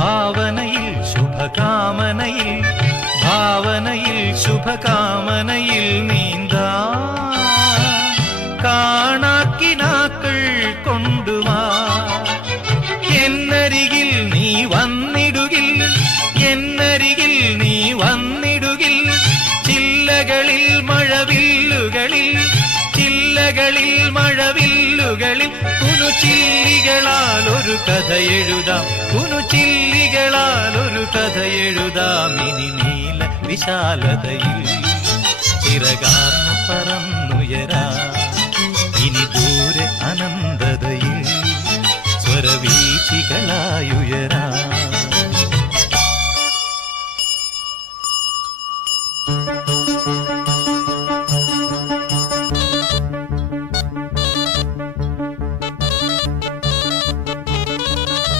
ഭാവനയിൽ ശുഭകാമനയിൽ ഭാവനയിൽ ശുഭകാമനയിൽ നീന്താ കാണാക്കിനാക്കൾ കൊണ്ടുവാ എന്നരികിൽ നീ വന്നിടുകിൽ എന്നരികിൽ നീ വന്നിടുകിൽ ചില്ലകളിൽ മഴവില്ലുകളിൽ ചില്ലകളിൽ മഴവില്ലുകളിൽ കുനുചില്ലികളാൽ ഒരു കഥ എഴുതാം കുനുചില്ലികളാൽ ഒരു കഥ എഴുതാം ഇനി നീല വിശാലതയിൽ ചിറകാർന്നു പറന്നുയരാ ഇനി ദൂരെ അനന്തതയിൽ സ്വരവീചികൾ